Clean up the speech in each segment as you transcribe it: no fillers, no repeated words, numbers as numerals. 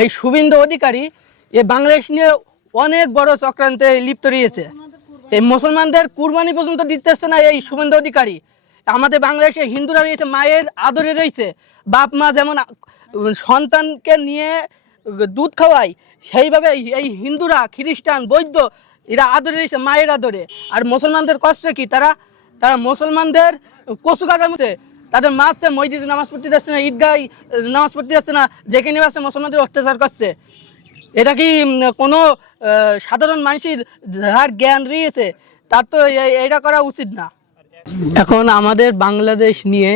এই শুভেন্দু অধিকারী এ বাংলাদেশ নিয়ে অনেক বড় চক্রান্তে লিপ্ত রয়েছে। এই মুসলমানদের কুরবানি পর্যন্ত দিতেছে না এই শুভেন্দু অধিকারী। আমাদের বাংলাদেশে হিন্দুরা রয়েছে মায়ের আদরে রয়েছে, বাপ মা যেমন সন্তানকে নিয়ে দুধ খাওয়ায়, সেইভাবে এই হিন্দুরা খ্রিস্টান বৌদ্ধ এরা আদরে রয়েছে মায়ের আদরে। আর মুসলমানদের কষ্ট কি, তারা তারা মুসলমানদের কচু কাটার মধ্যে তাদের মারছে, মসজিদে নামাজ পড়তে যাচ্ছে না, ঈদগায় নামাজ পড়তে যাচ্ছে না, যেখানে আছে মুসলমানদের অত্যাচার করছে। এটা কি কোনো সাধারণ মানুষের যার জ্ঞান রয়েছে তার তো এটা করা উচিত না। এখন আমাদের বাংলাদেশ নিয়ে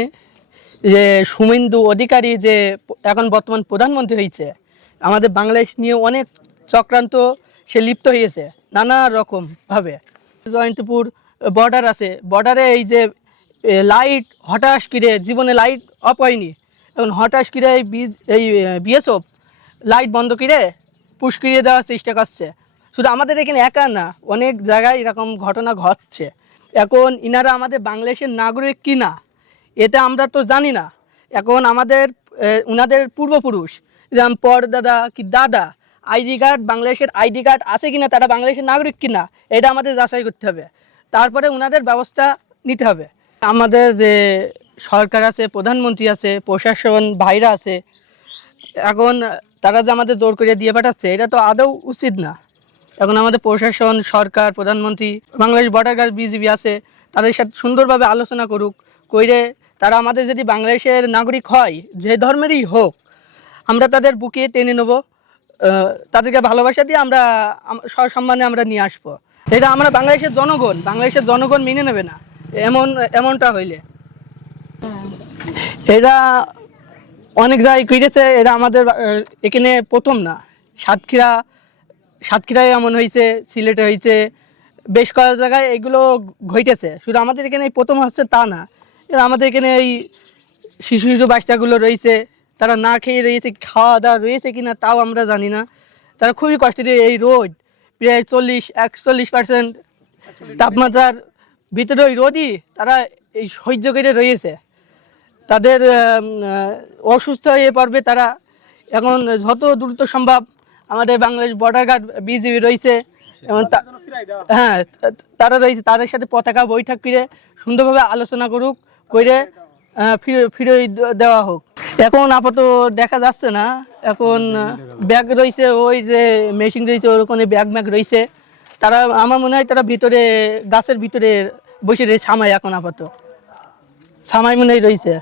যে শুভেন্দু অধিকারী যে এখন বর্তমান প্রধানমন্ত্রী হয়েছে, আমাদের বাংলাদেশ নিয়ে অনেক চক্রান্ত সে লিপ্ত হয়েছে নানা রকমভাবে। জয়ন্তপুর বর্ডার আছে, বর্ডারে এই যে লাইট হঠাৎ করে জীবনে লাইট অফ হয়নি, এখন হঠাৎ করে এই বিএসএফ লাইট বন্ধ করে পুশ করিয়ে দেওয়ার চেষ্টা করছে। শুধু আমাদের এখানে একা না, অনেক জায়গায় এরকম ঘটনা ঘটছে। এখন ইনারা আমাদের বাংলাদেশের নাগরিক কি না এটা আমরা তো জানি না। এখন আমাদের উনাদের পূর্বপুরুষ যেমন পরদাদা কি দাদা আইডি কার্ড, বাংলাদেশের আইডি কার্ড আছে কিনা, তারা বাংলাদেশের নাগরিক কিনা এটা আমাদের যাচাই করতে হবে, তারপরে উনাদের ব্যবস্থা নিতে হবে। আমাদের যে সরকার আছে, প্রধানমন্ত্রী আছে, প্রশাসন ভাইরা আছে, এখন তারা যে আমাদের জোর করে দিয়ে পাঠাচ্ছে এটা তো আদৌ উচিত না। এখন আমাদের প্রশাসন, সরকার, প্রধানমন্ত্রী, বাংলাদেশ বর্ডার গার্ড বিজিবি আছে, তাদের সাথে সুন্দরভাবে আলোচনা করুক, কইরে তারা আমাদের যদি বাংলাদেশের নাগরিক হয় যে ধর্মেরই হোক, আমরা তাদের বুকে টেনে নেব, তাদেরকে ভালোবাসা দিয়ে আমরা সসম্মানে আমরা নিয়ে আসবো। এটা আমরা বাংলাদেশের জনগণ মেনে নেবে না এমনটা হইলে। এরা অনেক জায়গায় করেছে, এরা আমাদের এখানে প্রথম না। সাতক্ষীরায় এমন হয়েছে, সিলেটে হয়েছে, বেশ কয়েক জায়গায় এগুলো ঘটেছে। শুধু আমাদের এখানে প্রথম হচ্ছে তা না, আমাদের এখানে এই শিশু বাচ্চাগুলো রয়েছে, তারা না খেয়ে রয়েছে, খাওয়া দাওয়া রয়েছে কিনা তাও আমরা জানি না। তারা খুবই কষ্টে, এই রোদ প্রায় 40-41% তাপমাত্রার ভিতরে ওই রোদই তারা এই সহ্য করে রয়েছে। তাদের অসুস্থ হয়ে পড়বে তারা। এখন যত দ্রুত সম্ভব আমাদের বাংলাদেশ বর্ডার গার্ড বিজিবি রয়েছে, এবং হ্যাঁ তারা রয়েছে, তাদের সাথে পতাকা বৈঠক করে সুন্দরভাবে আলোচনা করুক, করে ফিরে দেওয়া হোক। এখন আপাতত দেখা যাচ্ছে না, এখন ব্যাগ রয়েছে, ওই যে মেশিন রয়েছে ওরকম ব্যাগ রয়েছে। তারা আমার মনে হয় তারা ভিতরে গাছের ভিতরে বসে রয়েছে, ছামায় এখন আপাতত ছামাই মনে হয় রয়েছে।